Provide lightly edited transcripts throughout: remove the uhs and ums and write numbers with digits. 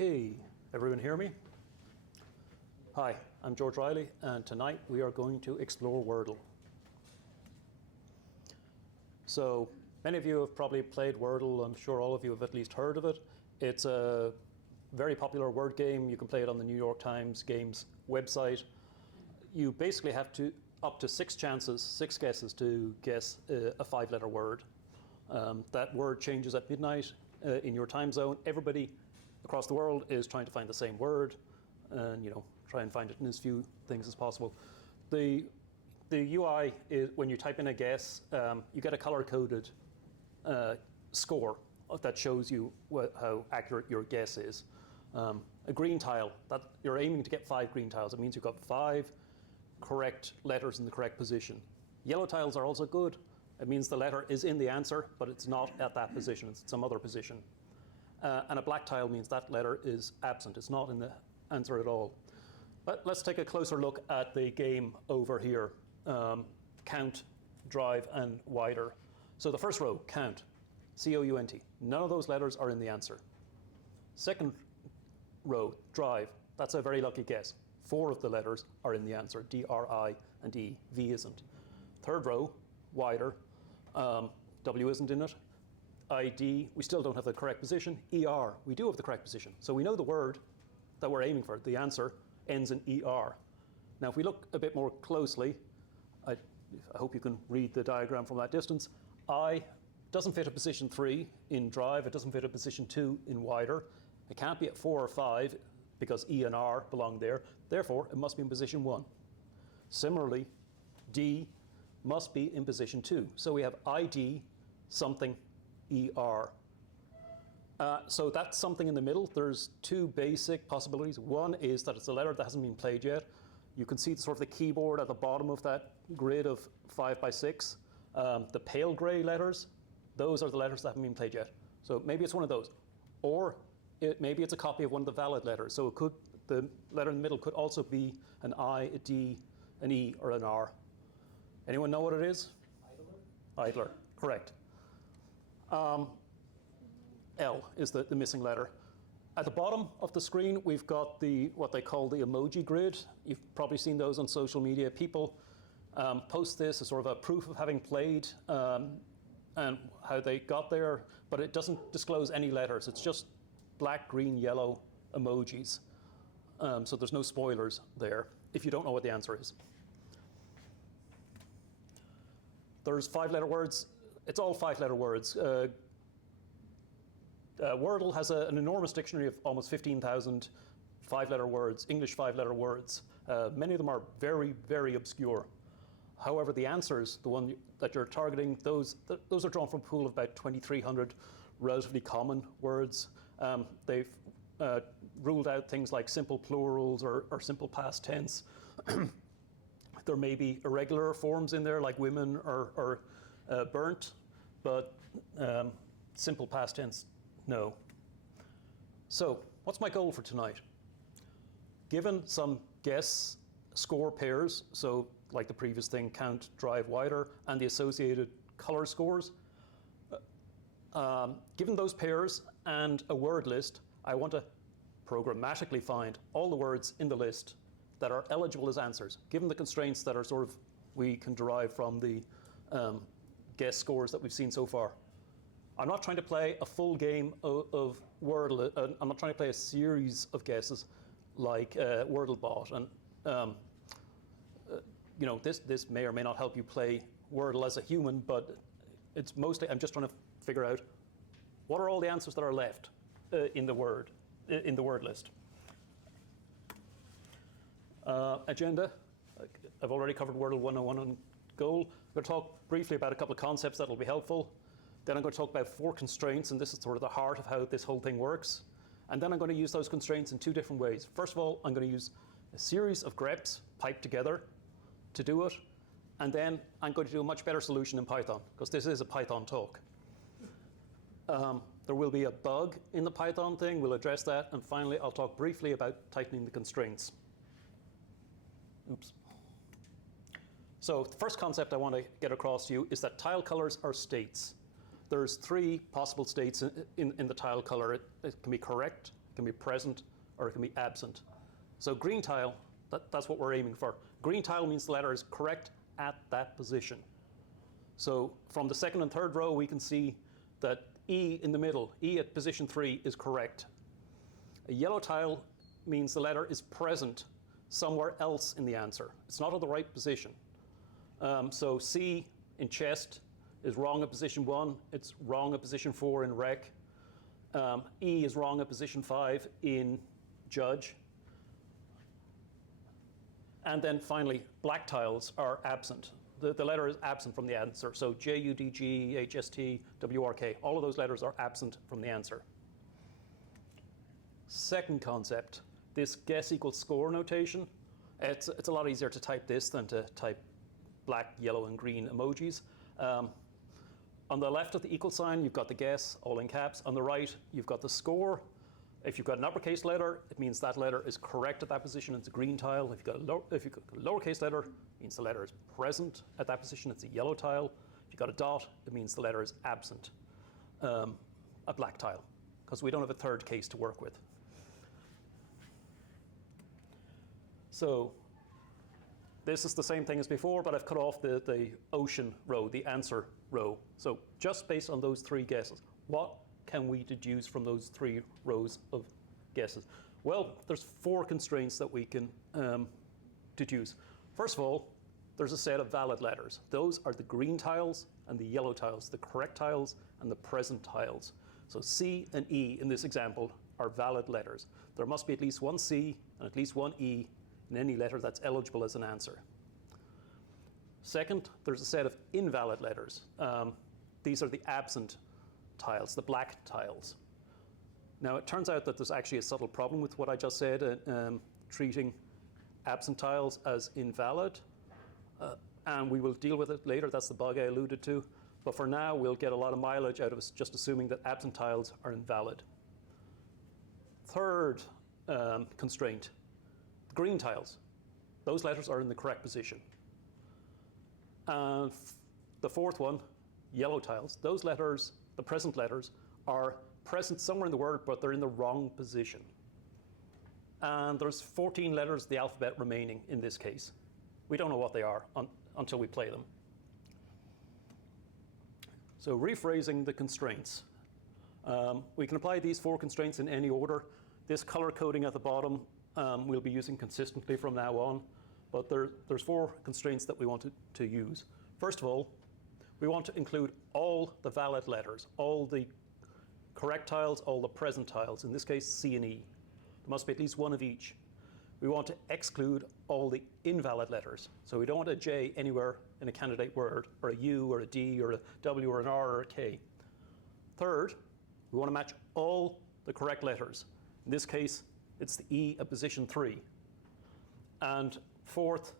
Okay, everyone hear me? Hi, I'm George Reilly, and tonight we are going to explore Wordle. So, many of you have probably played Wordle. I'm sure all of you have at least heard of it. It's a very popular word game. You can play it on the New York Times Games website. You basically have up to 6 chances, 6 guesses to guess a 5-letter word. That word changes at midnight in your time zone. Everybody across the world is trying to find the same word and try and find it in as few things as possible. The UI is when you type in a guess, you get a color-coded score that shows you how accurate your guess is. A green tile, that you're aiming to get 5 green tiles. It means you've got 5 correct letters in the correct position. Yellow tiles are also good. It means the letter is in the answer, but it's not at that position. It's at some other position. And a black tile means that letter is absent. It's not in the answer at all. But let's take a closer look at the game over here. Count, drive, and wider. So the first row, count, C-O-U-N-T. None of those letters are in the answer. Second row, drive. That's a very lucky guess. 4 of the letters are in the answer, D-R-I and E. V isn't. Third row, wider. W isn't in it. ID, we still don't have the correct position. ER, we do have the correct position. So we know the word that we're aiming for, the answer, ends in ER. Now if we look a bit more closely, I hope you can read the diagram from that distance. I doesn't fit at position 3 in drive. It doesn't fit at position 2 in wider. It can't be at 4 or 5 because E and R belong there. Therefore, it must be in position 1. Similarly, D must be in position 2. So we have ID, something, ER. So that's something in the middle. There's 2 basic possibilities. One is that it's a letter that hasn't been played yet. You can see the keyboard at the bottom of that grid of 5 by 6. The pale gray letters, those are the letters that haven't been played yet. So maybe it's one of those. Or maybe it's a copy of one of the valid letters. So the letter in the middle could also be an I, a D, an E, or an R. Anyone know what it is? Idler? Idler, correct. L is the missing letter. At the bottom of the screen, we've got what they call the emoji grid. You've probably seen those on social media. People post this as sort of a proof of having played and how they got there, but it doesn't disclose any letters. It's just black, green, yellow emojis. So there's no spoilers there if you don't know what the answer is. There's 5-letter words. It's all 5-letter words. Wordle has an enormous dictionary of almost 15,000 5-letter words, English 5-letter words. Many of them are very, very obscure. However, the answers, the one that you're targeting, those are drawn from a pool of about 2,300 relatively common words. They've ruled out things like simple plurals or simple past tense. There may be irregular forms in there, like women or burnt, but simple past tense, no. So, what's my goal for tonight? Given some guess score pairs, so like the previous thing, count, drive, wider, and the associated color scores, given those pairs and a word list, I want to programmatically find all the words in the list that are eligible as answers, given the constraints that are we can derive from the guess scores that we've seen so far. I'm not trying to play a full game of Wordle. I'm not trying to play a series of guesses like WordleBot. And this may or may not help you play Wordle as a human, but it's mostly I'm just trying to figure out what are all the answers that are left in the word list. Agenda. I've already covered Wordle 101 on goal. I'm going to talk briefly about a couple of concepts that will be helpful. Then I'm going to talk about 4 constraints, and this is sort of the heart of how this whole thing works. And then I'm going to use those constraints in 2 different ways. First of all, I'm going to use a series of greps piped together to do it. And then I'm going to do a much better solution in Python, because this is a Python talk. There will be a bug in the Python thing. We'll address that. And finally, I'll talk briefly about tightening the constraints. Oops. So the first concept I want to get across to you is that tile colors are states. There's 3 possible states in the tile color. It can be correct, it can be present, or it can be absent. So green tile, that's what we're aiming for. Green tile means the letter is correct at that position. So from the second and third row, we can see that E in the middle, E at position 3 is correct. A yellow tile means the letter is present somewhere else in the answer. It's not at the right position. So C in chest is wrong at position 1. It's wrong at position 4 in rec. E is wrong at position 5 in judge. And then finally, black tiles are absent. The letter is absent from the answer. So J, U, D, G, H, S, T, W, R, K, all of those letters are absent from the answer. Second concept, this guess equals score notation. It's a lot easier to type this than to type black, yellow, and green emojis. On the left of the equal sign, you've got the guess, all in caps. On the right, you've got the score. If you've got an uppercase letter, it means that letter is correct at that position. It's a green tile. If you've got a lowercase letter, it means the letter is present at that position. It's a yellow tile. If you've got a dot, it means the letter is absent, a black tile, because we don't have a third case to work with. So this is the same thing as before, but I've cut off the ocean row, the answer row. So just based on those three guesses, what can we deduce from those 3 rows of guesses? Well, there's 4 constraints that we can deduce. First of all, there's a set of valid letters. Those are the green tiles and the yellow tiles, the correct tiles and the present tiles. So C and E in this example are valid letters. There must be at least one C and at least one E in any letter that's eligible as an answer. Second, there's a set of invalid letters. These are the absent tiles, the black tiles. Now, it turns out that there's actually a subtle problem with what I just said, treating absent tiles as invalid, and we will deal with it later. That's the bug I alluded to. But for now, we'll get a lot of mileage out of us just assuming that absent tiles are invalid. Third constraint, green tiles. Those letters are in the correct position. And the fourth one, yellow tiles. Those letters, the present letters, are present somewhere in the word, but they're in the wrong position. And there's 14 letters of the alphabet remaining in this case. We don't know what they are until we play them. So rephrasing the constraints. We can apply these 4 constraints in any order. This color coding at the bottom we'll be using consistently from now on, but there's 4 constraints that we want to use. First of all, we want to include all the valid letters, all the correct tiles, all the present tiles, in this case C and E. There must be at least one of each. We want to exclude all the invalid letters. So we don't want a J anywhere in a candidate word, or a U, or a D, or a W, or an R, or a K. Third, we want to match all the correct letters. In this case, it's the E at position 3. And fourth,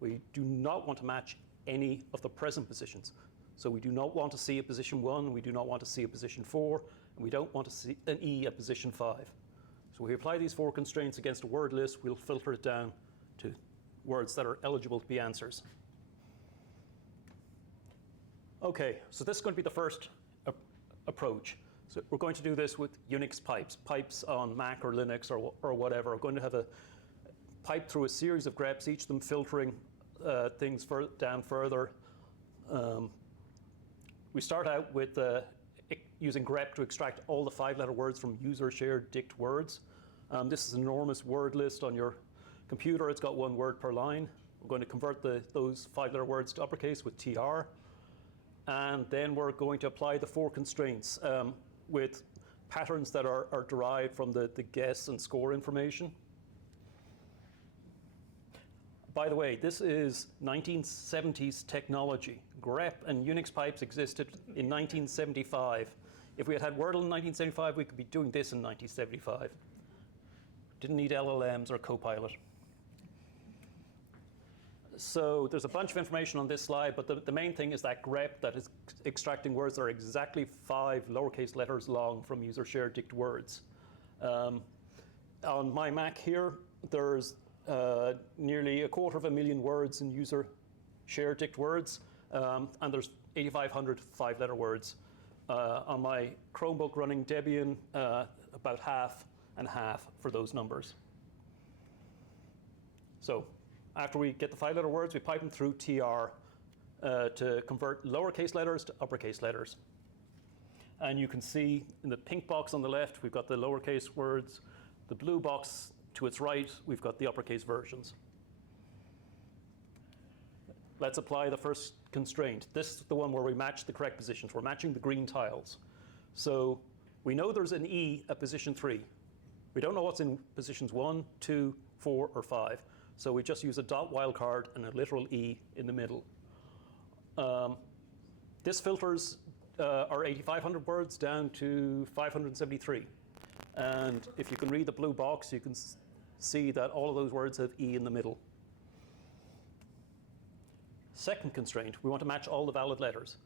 we do not want to match any of the present positions. So we do not want to see a position 1, we do not want to see a position 4, and we don't want to see an E at position 5. So we apply these 4 constraints against a word list, we'll filter it down to words that are eligible to be answers. Okay, so this is going to be the first approach. So we're going to do this with Unix pipes on Mac or Linux or whatever. We're going to have a pipe through a series of greps, each of them filtering things down further. We start out with using grep to extract all the 5-letter words from user-shared dict words. This is an enormous word list on your computer. It's got 1 word per line. We're going to convert those 5-letter words to uppercase with TR. And then we're going to apply the 4 constraints with patterns that are derived from the guess and score information. By the way, this is 1970s technology. grep and Unix pipes existed in 1975. If we had Wordle in 1975, we could be doing this in 1975. Didn't need LLMs or Copilot. So there's a bunch of information on this slide, but the main thing is that grep that is extracting words that are exactly 5 lowercase letters long from user-shared dict words. On my Mac here, there's nearly 250,000 words in user-shared dict words, and there's 8,500 5-letter words. On my Chromebook running Debian, about half and half for those numbers. So after we get the 5-letter words, we pipe them through TR to convert lowercase letters to uppercase letters. And you can see in the pink box on the left, we've got the lowercase words. The blue box to its right, we've got the uppercase versions. Let's apply the first constraint. This is the one where we match the correct positions. We're matching the green tiles. So we know there's an E at position 3. We don't know what's in positions 1, 2, 4, or 5. So we just use a dot wildcard and a literal E in the middle. This filters our 8,500 words down to 573. And if you can read the blue box, you can see that all of those words have E in the middle. Second constraint, we want to match all the valid letters.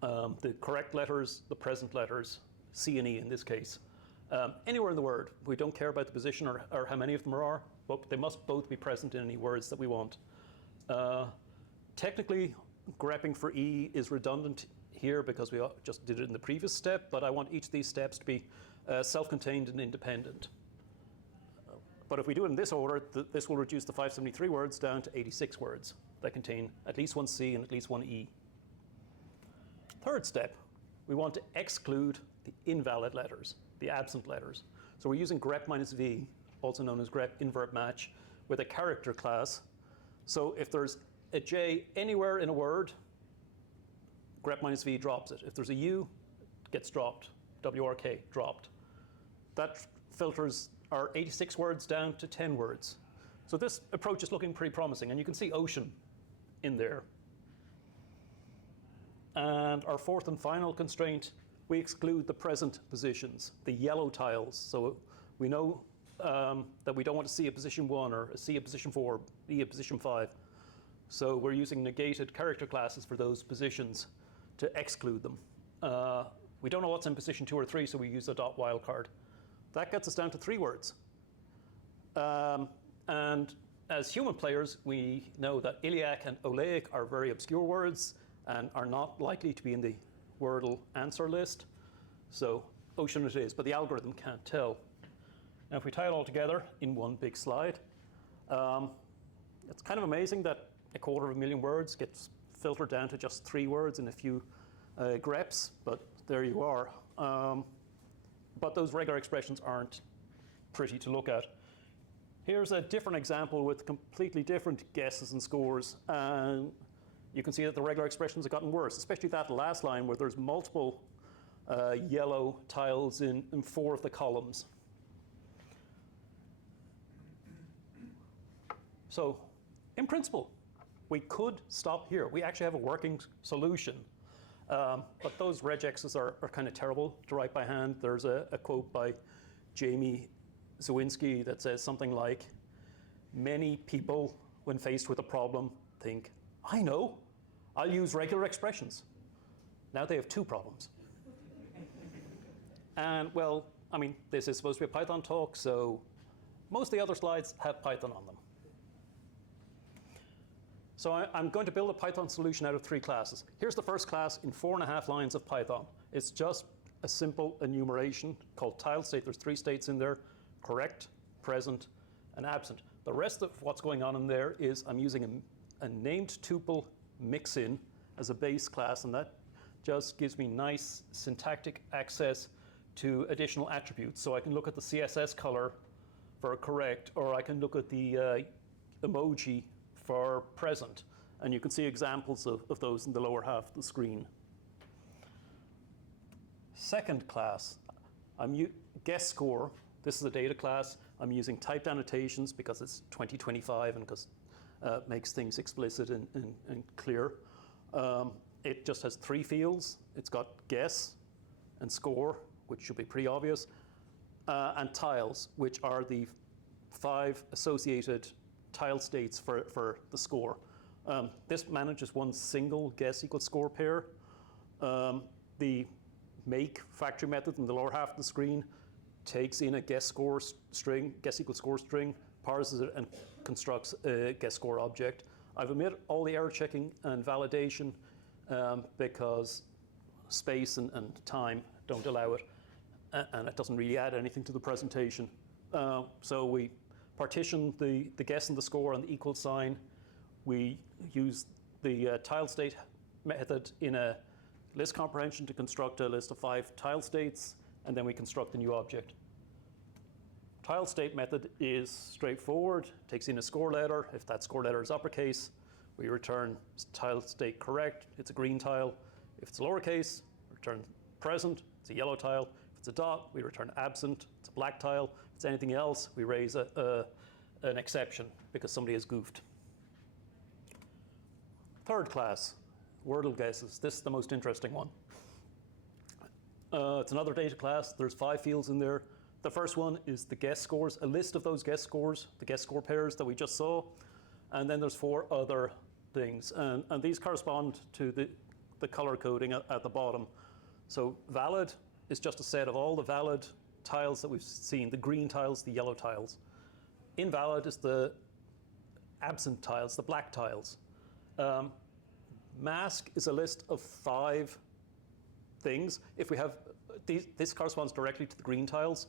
The correct letters, the present letters, C and E in this case. Anywhere in the word. We don't care about the position or how many of them there are, but they must both be present in any words that we want. Technically, grepping for E is redundant here because we just did it in the previous step, but I want each of these steps to be self-contained and independent. But if we do it in this order, this will reduce the 573 words down to 86 words that contain at least one C and at least one E. Third step, we want to exclude the invalid letters, the absent letters. So we're using grep minus V, also known as grep invert match, with a character class. So if there's a J anywhere in a word, grep minus V drops it. If there's a U, it gets dropped, WRK, dropped. That filters our 86 words down to 10 words. So this approach is looking pretty promising, and you can see ocean in there. And our fourth and final constraint, we exclude the present positions, the yellow tiles. So we know that we don't want to see a position 1 or a C at position 4, E at position 5. So we're using negated character classes for those positions to exclude them. We don't know what's in position 2 or 3, so we use a dot wildcard. That gets us down to 3 words. And as human players, we know that iliac and oleic are very obscure words and are not likely to be in the Wordle answer list. So ocean it is, but the algorithm can't tell. Now if we tie it all together in one big slide, it's kind of amazing that 250,000 words gets filtered down to just 3 words and a few greps, but there you are. But those regular expressions aren't pretty to look at. Here's a different example with completely different guesses and scores. And you can see that the regular expressions have gotten worse, especially that last line where there's multiple yellow tiles in 4 of the columns. So in principle, we could stop here. We actually have a working solution. But those regexes are kind of terrible to write by hand. There's a quote by Jamie Zawinski that says something like, many people, when faced with a problem, think, I know, I'll use regular expressions. Now they have 2 problems. And well, I mean, this is supposed to be a Python talk, so most of the other slides have Python on them. So I'm going to build a Python solution out of 3 classes. Here's the first class in 4.5 lines of Python. It's just a simple enumeration called tile state. There's 3 states in there: correct, present, and absent. The rest of what's going on in there is I'm using a named tuple mix-in as a base class, and that just gives me nice syntactic access to additional attributes. So I can look at the CSS color for correct, or I can look at the emoji for present. And you can see examples of those in the lower half of the screen. Second class, guess score. This is a data class. I'm using typed annotations because it's 2025 and because it makes things explicit and clear. It just has 3 fields. It's got guess and score, which should be pretty obvious, and tiles, which are the 5 associated tile states for the score. This manages one single guess equals score pair. The make factory method in the lower half of the screen takes in a guess score string, guess equals score string, parses it and constructs a guess score object. I've omitted all the error checking and validation because space and time don't allow it. and it doesn't really add anything to the presentation. So we partition the guess and the score and the equal sign. We use the tile state method in a list comprehension to construct a list of 5 tile states, and then we construct a new object. Tile state method is straightforward, takes in a score letter. If that score letter is uppercase, we return tile state correct, it's a green tile. If it's lowercase, return present, it's a yellow tile. If it's a dot, we return absent, it's a black tile. If it's anything else, we raise an exception because somebody has goofed. Third class, Wordle guesses. This is the most interesting one. It's another data class. There's 5 fields in there. The first one is the guess scores, a list of those guess scores, the guess score pairs that we just saw. And then there's 4 other things. And these correspond to the color coding at the bottom. So valid is just a set of all the valid tiles that we've seen, the green tiles, the yellow tiles. Invalid is the absent tiles, the black tiles. Mask is a list of 5 things. If we have, this corresponds directly to the green tiles.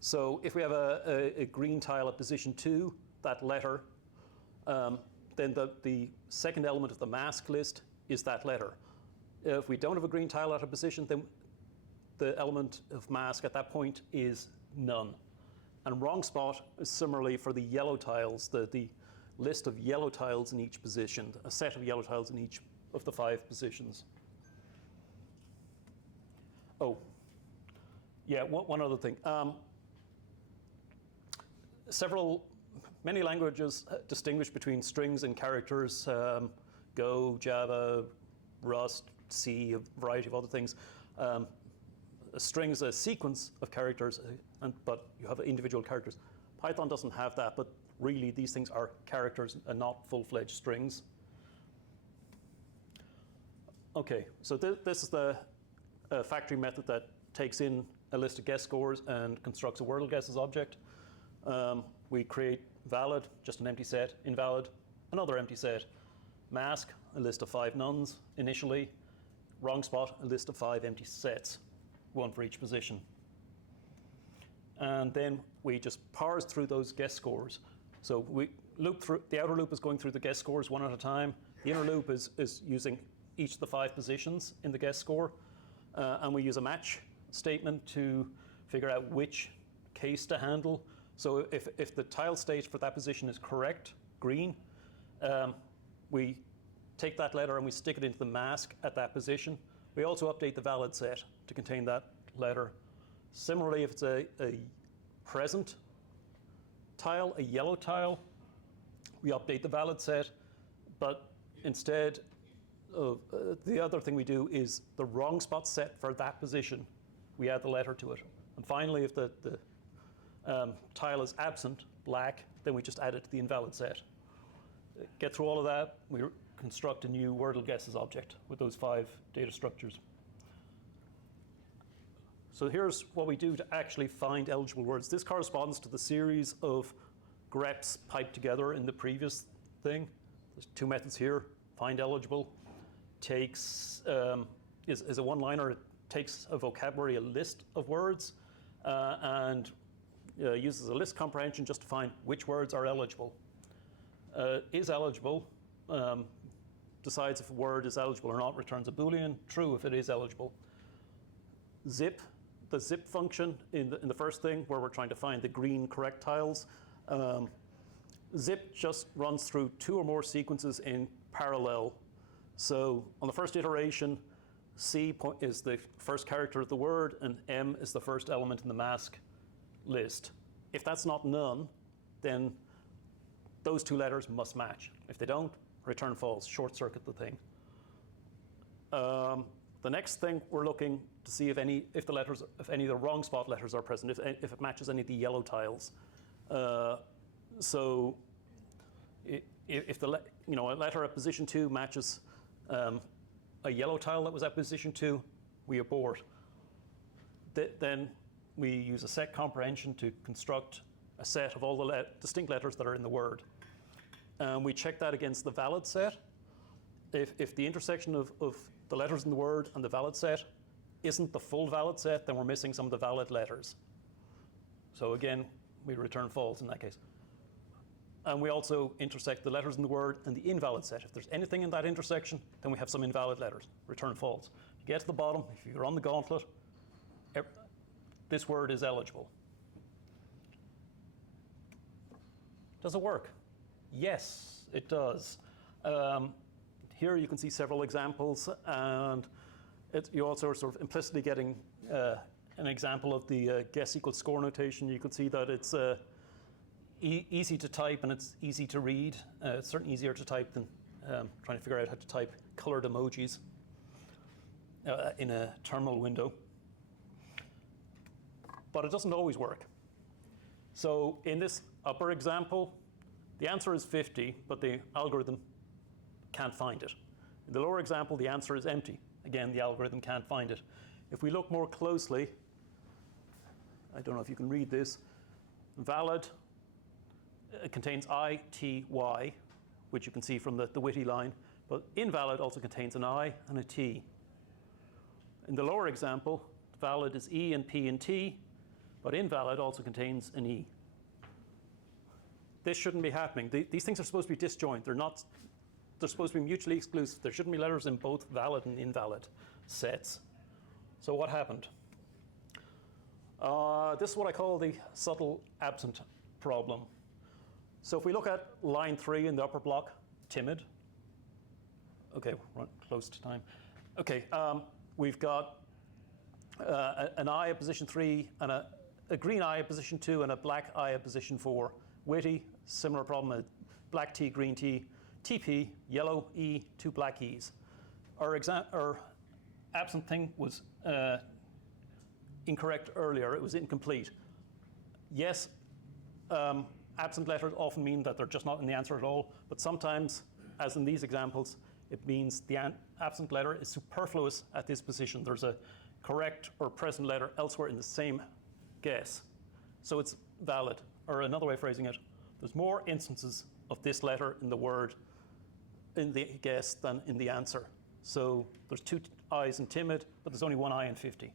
So if we have a green tile at position 2, that letter, then the second element of the mask list is that letter. If we don't have a green tile at a position, then the element of mask at that point is none. And wrong spot is similarly for the yellow tiles, the list of yellow tiles in each position, a set of yellow tiles in each of the 5 positions. Oh, yeah, one other thing. Many languages distinguish between strings and characters, Go, Java, Rust, C, a variety of other things. A string is a sequence of characters, but you have individual characters. Python doesn't have that, but really these things are characters and not full-fledged strings. Okay, so this is the factory method that takes in a list of guess scores and constructs a Wordle guesses object. We create valid, just an empty set, invalid, another empty set, mask, a list of 5 nones initially, wrong spot, a list of 5 empty sets, 1 for each position. And then we just parse through those guess scores. So we loop through, the outer loop is going through the guess scores one at a time. The inner loop is using each of the 5 positions in the guess score. And we use a match statement to figure out which case to handle. So if the tile state for that position is correct, green, we take that letter and we stick it into the mask at that position. We also update the valid set to contain that letter. Similarly, if it's a present tile, a yellow tile, we update the valid set, but instead of the other thing we do is the wrong spot set for that position, we add the letter to it. And finally, if the tile is absent, black, then we just add it to the invalid set. Get through all of that, we construct a new Wordle guesses object with those 5 data structures. So here's what we do to actually find eligible words. This corresponds to the series of greps piped together in the previous thing. There's 2 methods here. Find eligible takes is a one-liner. It takes a vocabulary, a list of words, and uses a list comprehension just to find which words are eligible. Is eligible decides if a word is eligible or not, returns a Boolean, true if it is eligible. Zip, the zip function in the first thing where we're trying to find the green correct tiles, zip just runs through 2 or more sequences in parallel. So on the first iteration, C is the first character of the word and M is the first element in the mask list. If that's not none, then those 2 letters must match. If they don't, return false, short circuit the thing. The next thing we're looking to see if any of the wrong spot letters are present, if it matches any of the yellow tiles. So if a letter at position 2 matches a yellow tile that was at position 2, we abort. Then we use a set comprehension to construct a set of all the distinct letters that are in the word. We check that against the valid set. If the intersection of the letters in the word and the valid set isn't the full valid set, then we're missing some of the valid letters. So again, we return false in that case. And we also intersect the letters in the word and the invalid set. If there's anything in that intersection, then we have some invalid letters, return false. You get to the bottom, if you're on the gauntlet, this word is eligible. Does it work? Yes, it does. Here you can see several examples, and you also are sort of implicitly getting an example of the guess equals score notation. You can see that it's easy to type and it's easy to read. It's certainly easier to type than trying to figure out how to type colored emojis in a terminal window. But it doesn't always work. So in this upper example, the answer is 50, but the algorithm can't find it. In the lower example, the answer is empty. Again, the algorithm can't find it. If we look more closely, I don't know if you can read this, valid contains I, T, Y, which you can see from the witty line, but invalid also contains an I and a T. In the lower example, valid is E and P and T, but invalid also contains an E. This shouldn't be happening. These things are supposed to be disjoint. They're supposed to be mutually exclusive. There shouldn't be letters in both valid and invalid sets. So what happened? This is what I call the subtle absent problem. So if we look at line 3 in the upper block, timid. Okay, we're close to time. Okay, we've got an I at position 3 and a green I at position 2 and a black I at position 4. Witty, similar problem, black T, green T. TP, yellow E, 2 black E's. Our absent thing was incorrect earlier. It was incomplete. Yes, absent letters often mean that they're just not in the answer at all, but sometimes, as in these examples, it means the absent letter is superfluous at this position. There's a correct or present letter elsewhere in the same guess. So it's valid. Or another way of phrasing it, there's more instances of this letter in the word in the guess than in the answer. So there's 2 I's in timid, but there's only 1 I in 50.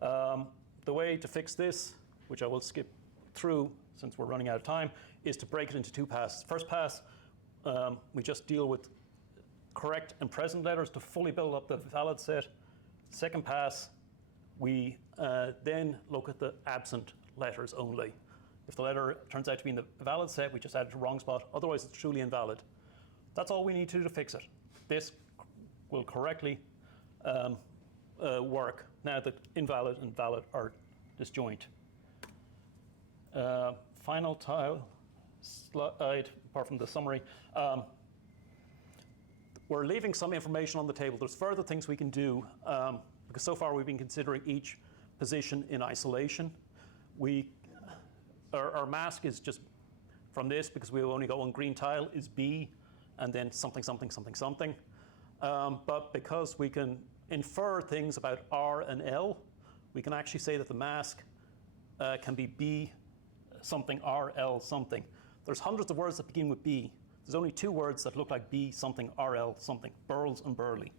The way to fix this, which I will skip through since we're running out of time, is to break it into 2 passes. First pass, we just deal with correct and present letters to fully build up the valid set. Second pass, we then look at the absent letters only. If the letter turns out to be in the valid set, we just add it to the wrong spot. Otherwise, it's truly invalid. That's all we need to do to fix it. This will correctly work now that invalid and valid are disjoint. Final tile slide, apart from the summary. We're leaving some information on the table. There's further things we can do, because so far we've been considering each position in isolation. Our mask is just from this, because we've only got one green tile, is B, and then something, something, something, something. But because we can infer things about R and L, we can actually say that the mask can be B something, R, L something. There's hundreds of words that begin with B. There's only 2 words that look like B something, R, L something, Burls and Burley.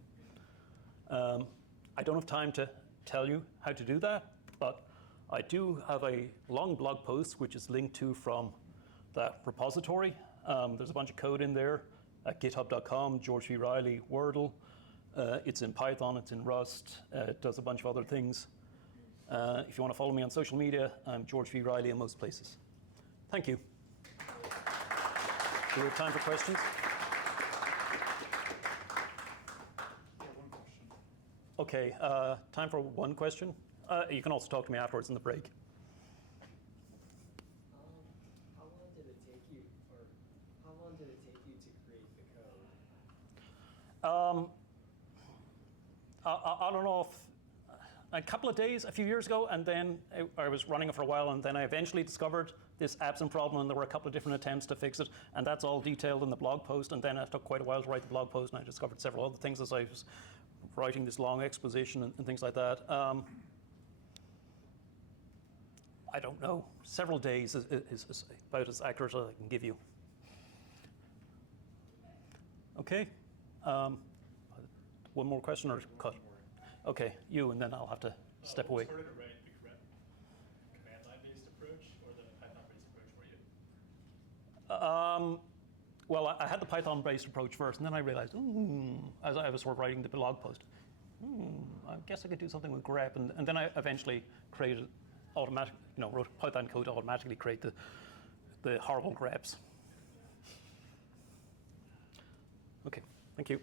I don't have time to tell you how to do that, but I do have a long blog post which is linked to from that repository. There's a bunch of code in there at github.com, George V. Reilly, Wordle. It's in Python, it's in Rust, it does a bunch of other things. If you want to follow me on social media, I'm George V. Reilly in most places. Thank you. Do we have time for questions? Okay, time for one question. You can also talk to me afterwards in the break. How long did it take you, or how long did it take you to create the code? I don't know if a couple of days, a few years ago, and then I was running it for a while, and then I eventually discovered this absent problem, and there were a couple of different attempts to fix it, and that's all detailed in the blog post, and then it took quite a while to write the blog post, and I discovered several other things as I was writing this long exposition and things like that. I don't know. Several days is about as accurate as I can give you. Okay. One more question or cut? Okay, you, and then I'll have to step away. It's harder to write the command line-based approach or the Python-based approach for you? Well, I had the Python-based approach first, and then I realized, as I was sort of writing the blog post, I guess I could do something with grep, and then I eventually created wrote Python code to automatically create the horrible greps. Okay, thank you.